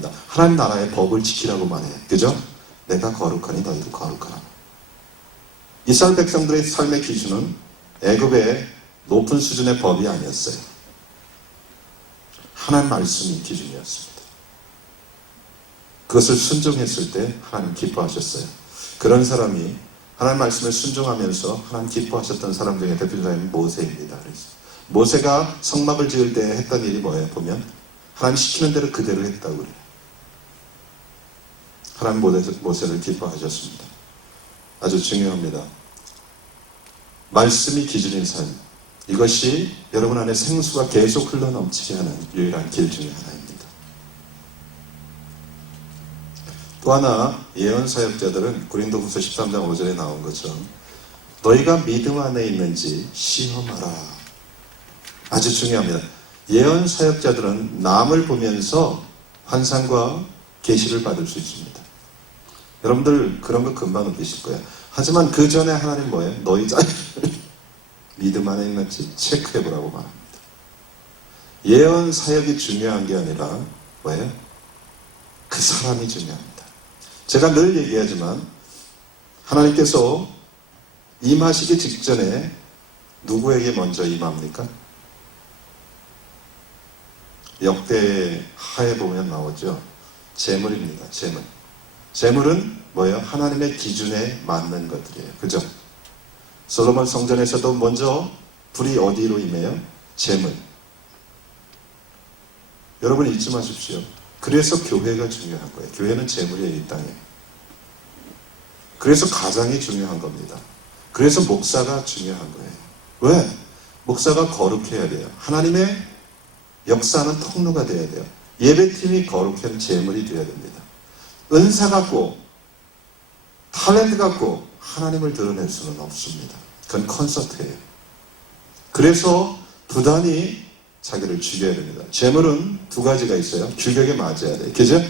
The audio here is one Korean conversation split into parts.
합니다. 하나님 나라의 법을 지키라고만 해요. 그죠? 내가 거룩하니 너희도 거룩하라. 이스라엘 백성들의 삶의 기준은 애굽의 높은 수준의 법이 아니었어요. 하나님 말씀이 기준이었습니다. 그것을 순종했을 때 하나님 기뻐하셨어요. 그런 사람이 하나님 말씀에 순종하면서 하나님 기뻐하셨던 사람 중에 대표자인 모세입니다. 그래서 모세가 성막을 지을 때 했던 일이 뭐예요? 보면 하나님 시키는 대로 그대로 했다고 그래요. 하나님 모세를 기뻐하셨습니다. 아주 중요합니다. 말씀이 기준인 삶, 이것이 여러분 안에 생수가 계속 흘러넘치게 하는 유일한 길 중에 하나입니다. 또 하나, 예언 사역자들은 고린도후서 13장 5절에 나온 것처럼 너희가 믿음 안에 있는지 시험하라. 아주 중요합니다. 예언 사역자들은 남을 보면서 환상과 계시를 받을 수 있습니다. 여러분들 그런 거 금방 느끼실 거예요. 하지만 그 전에 하나님 뭐예요? 너희 자신을 믿음 안에 있는지 체크해보라고 말합니다. 예언 사역이 중요한 게 아니라 뭐예요? 그 사람이 중요합니다. 제가 늘 얘기하지만 하나님께서 임하시기 직전에 누구에게 먼저 임합니까? 역대하에 보면 나오죠. 재물입니다. 재물. 재물은 뭐예요? 하나님의 기준에 맞는 것들이에요. 그죠? 솔로몬 성전에서도 먼저 불이 어디로 임해요? 재물. 여러분 잊지 마십시오. 그래서 교회가 중요한 거예요. 교회는 재물이에요, 이 땅에. 그래서 가장이 중요한 겁니다. 그래서 목사가 중요한 거예요. 왜? 목사가 거룩해야 돼요. 하나님의 역사는 통로가 돼야 돼요. 예배팀이 거룩한 재물이 되어야 됩니다. 은사 갖고 탤런트 갖고 하나님을 드러낼 수는 없습니다. 그건 콘서트예요. 그래서 부단히 자기를 죽여야 됩니다. 재물은 두 가지가 있어요. 규격에 맞아야 돼요. 그죠?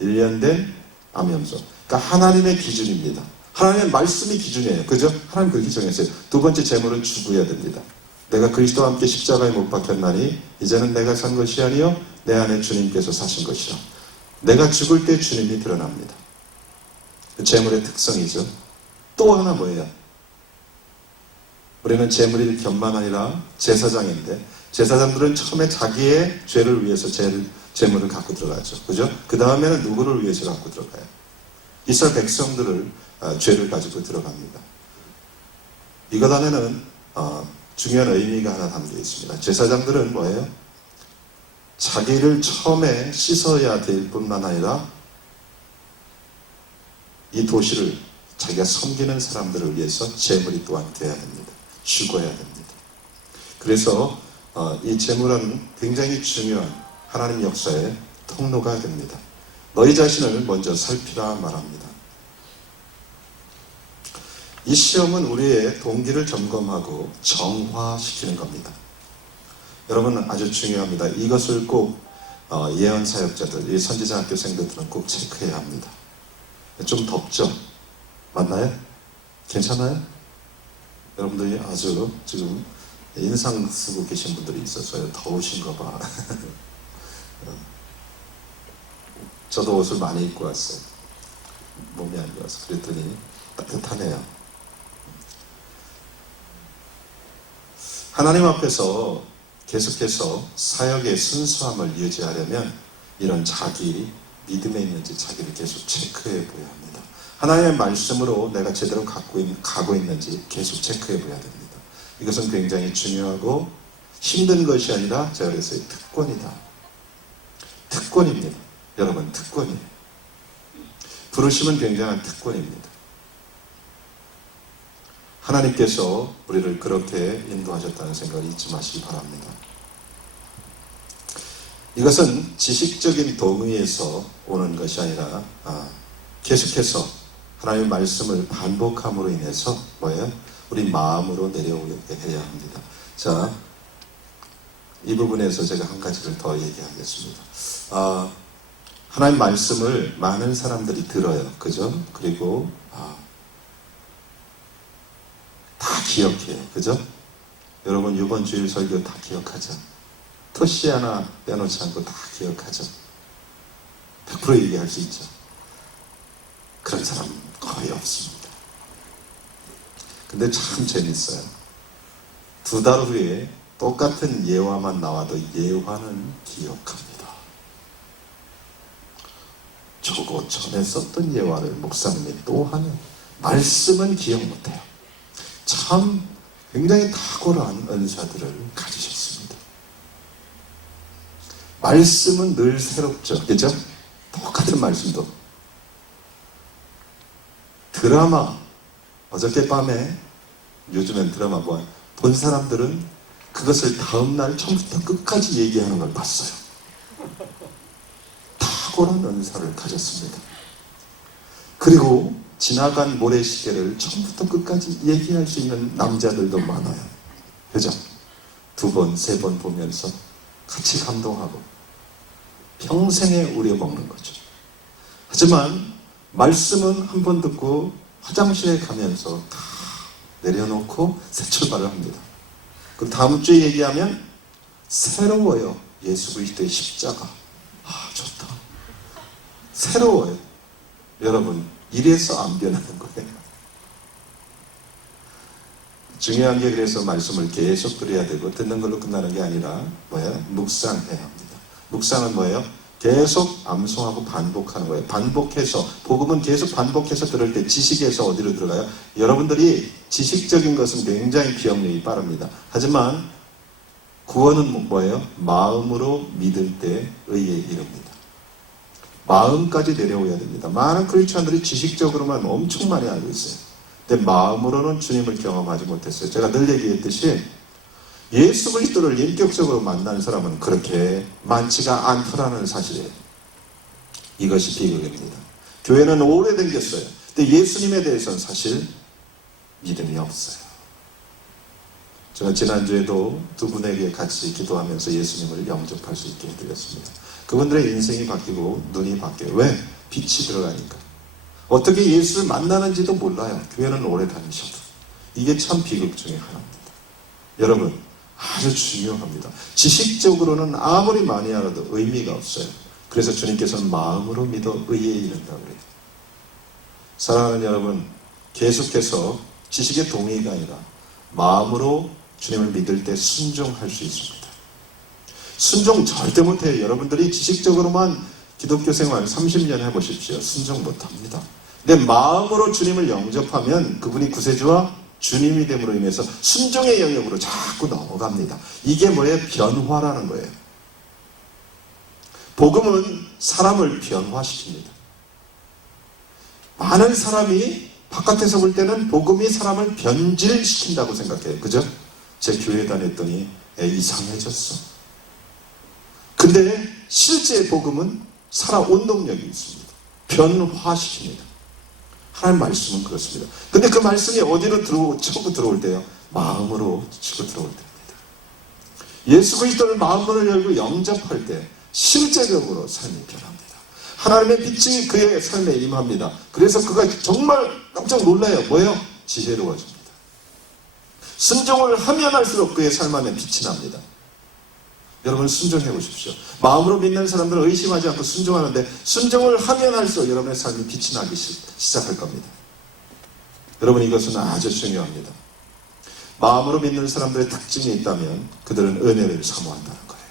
1년 된 암염소. 그러니까 하나님의 기준입니다. 하나님의 말씀이 기준이에요. 그죠? 하나님 그렇게 정했어요. 두 번째 재물은 죽어야 됩니다. 내가 그리스도와 함께 십자가에 못 박혔나니 이제는 내가 산 것이 아니요 내 안에 주님께서 사신 것이라. 내가 죽을 때 주님이 드러납니다. 재물의 특성이죠. 또 하나 뭐예요? 우리는 재물일 것만 아니라 제사장인데 제사장들은 처음에 자기의 죄를 위해서 재물을 갖고 들어가죠. 그죠? 그 다음에는 누구를 위해서 갖고 들어가요? 이스라엘 백성들을 죄를 가지고 들어갑니다. 이것 안에는 중요한 의미가 하나 담겨 있습니다. 제사장들은 뭐예요? 자기를 처음에 씻어야 될 뿐만 아니라 이 도시를 자기가 섬기는 사람들을 위해서 재물이 또한 되어야 됩니다. 죽어야 됩니다. 그래서 이 재물은 굉장히 중요한 하나님 역사의 통로가 됩니다. 너희 자신을 먼저 살피라 말합니다. 이 시험은 우리의 동기를 점검하고 정화시키는 겁니다. 여러분 아주 중요합니다. 이것을 꼭 예언 사역자들, 이 선지자 학교생들은 꼭 체크해야 합니다. 좀 덥죠? 맞나요? 괜찮아요? 여러분들이 아주 지금 인상 쓰고 계신 분들이 있어서요. 더우신가 봐. 저도 옷을 많이 입고 왔어요. 몸이 안 좋아서. 그랬더니 따뜻하네요. 하나님 앞에서 계속해서 사역의 순수함을 유지하려면 이런 자기 믿음에 있는지 자기를 계속 체크해 보아야 합니다. 하나님의 말씀으로 내가 제대로 가고 있는지 계속 체크해 보아야 됩니다. 이것은 굉장히 중요하고 힘든 것이 아니라 제가 그랬어요. 특권이다. 특권입니다. 여러분 특권이에요. 부르심은 굉장한 특권입니다. 하나님께서 우리를 그렇게 인도하셨다는 생각을 잊지 마시기 바랍니다. 이것은 지식적인 동의에서 오는 것이 아니라 계속해서 하나님의 말씀을 반복함으로 인해서 뭐예요? 우리 마음으로 내려오게 해야 합니다. 자, 이 부분에서 제가 한 가지를 더 얘기하겠습니다. 하나님 말씀을 많은 사람들이 들어요. 그죠? 그리고 다 기억해요. 그죠? 여러분 이번 주일 설교 다 기억하죠? 토시 하나 빼놓지 않고 다 기억하죠? 바로 얘기할 수 있죠. 그런 사람 거의 없습니다. 근데 참 재밌어요. 2달 후에 똑같은 예화만 나와도 예화는 기억합니다. 저거 전에 썼던 예화를 목사님이 또 하는, 말씀은 기억 못해요. 참 굉장히 탁월한 은사들을 가지셨습니다. 말씀은 늘 새롭죠. 그죠? 똑같은 말씀도. 드라마, 어저께 밤에, 요즘엔 드라마 본 사람들은 그것을 다음날 처음부터 끝까지 얘기하는 걸 봤어요. 탁월한 은사를 가졌습니다. 그리고 지나간 모래시계를 처음부터 끝까지 얘기할 수 있는 남자들도 많아요. 그죠? 2번, 3번 보면서 같이 감동하고 평생에 우려먹는 거죠. 하지만 말씀은 한 번 듣고 화장실에 가면서 다 내려놓고 새 출발을 합니다. 그 다음 주에 얘기하면 새로워요. 예수 그리스도의 십자가. 좋다. 새로워요. 여러분, 이래서 안 변하는 거예요. 중요한 게 그래서 말씀을 계속 들어야 되고 듣는 걸로 끝나는 게 아니라 뭐예요? 묵상해야 합니다. 묵상은 뭐예요? 계속 암송하고 반복하는 거예요. 반복해서, 복음은 계속 반복해서 들을 때 지식에서 어디로 들어가요? 여러분들이 지식적인 것은 굉장히 기억력이 빠릅니다. 하지만 구원은 뭐예요? 마음으로 믿을 때 의에 이릅니다. 마음까지 내려오야 됩니다. 많은 크리스천들이 지식적으로만 엄청 많이 알고 있어요. 근데 마음으로는 주님을 경험하지 못했어요. 제가 늘 얘기했듯이 예수 그리스도를 인격적으로 만나는 사람은 그렇게 많지가 않더라는 사실이에요. 이것이 비극입니다. 교회는 오래댕겼어요. 근데 예수님에 대해서는 사실 믿음이 없어요. 제가 지난주에도 2분에게 같이 기도하면서 예수님을 영접할 수 있게 해드렸습니다. 그분들의 인생이 바뀌고 눈이 바뀌어요. 왜? 빛이 들어가니까. 어떻게 예수를 만나는지도 몰라요. 교회는 오래 다니셔도. 이게 참 비극 중에 하나입니다. 여러분, 아주 중요합니다. 지식적으로는 아무리 많이 알아도 의미가 없어요. 그래서 주님께서는 마음으로 믿어 의에 이른다고 그래요. 사랑하는 여러분, 계속해서 지식의 동의가 아니라 마음으로 주님을 믿을 때 순종할 수 있습니다. 순종 절대 못해요. 여러분들이 지식적으로만 기독교 생활 30년 해보십시오. 순종 못합니다. 근데 마음으로 주님을 영접하면 그분이 구세주와 주님이 됨으로 인해서 순종의 영역으로 자꾸 넘어갑니다. 이게 뭐예요? 변화라는 거예요. 복음은 사람을 변화시킵니다. 많은 사람이 바깥에서 볼 때는 복음이 사람을 변질시킨다고 생각해요. 그죠? 제 교회 다녔더니 이상해졌어. 근데 실제 복음은 살아온 능력이 있습니다. 변화시킵니다. 하나님 말씀은 그렇습니다. 근데 그 말씀이 어디로 치고 들어올 때요? 마음으로 치고 들어올 때입니다. 예수 그리스도를 마음으로 열고 영접할 때 실제적으로 삶이 변합니다. 하나님의 빛이 그의 삶에 임합니다. 그래서 그가 정말 깜짝 놀라요. 뭐예요? 지혜로워집니다. 순종을 하면 할수록 그의 삶 안에 빛이 납니다. 여러분 순종해 보십시오. 마음으로 믿는 사람들은 의심하지 않고 순종하는데 순종을 하면 할수록 여러분의 삶이 빛이 나기 시작할 겁니다. 여러분 이것은 아주 중요합니다. 마음으로 믿는 사람들의 특징이 있다면 그들은 은혜를 사모한다는 거예요.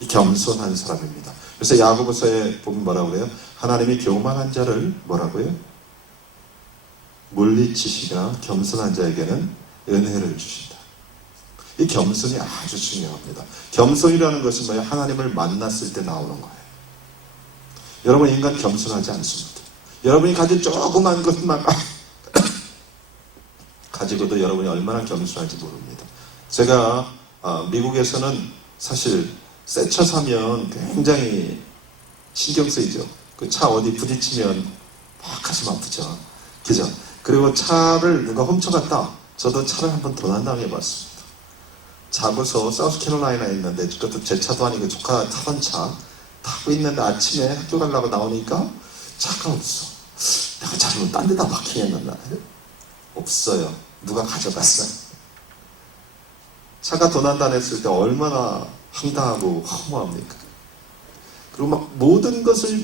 이 겸손한 사람입니다. 그래서 야고보서에 보면 뭐라고 그래요? 하나님이 교만한 자를 뭐라고요? 물리치시거나 겸손한 자에게는 은혜를 주신다. 이 겸손이 아주 중요합니다. 겸손이라는 것은 뭐예요? 하나님을 만났을 때 나오는 거예요. 여러분 인간 겸손하지 않습니다. 여러분이 가진 조그만 것만 가지고도 여러분이 얼마나 겸손할지 모릅니다. 제가 미국에서는 사실 새 차 사면 굉장히 신경 쓰이죠. 그 차 어디 부딪히면 막 가슴 아프죠. 그죠? 그리고 차를 누가 훔쳐갔다. 저도 차를 한번 도난당해 봤습니다. 자고서 사우스캐롤라이나에 있는데 그것도 제 차도 아니고 조카 타던 차 타고 있는데 아침에 학교 가려고 나오니까 차가 없어. 내가 잘못 딴 데다 파킹했나? 없어요. 누가 가져갔어요. 차가 도난당했을 때 얼마나 황당하고 허무합니까? 그리고 막 모든 것을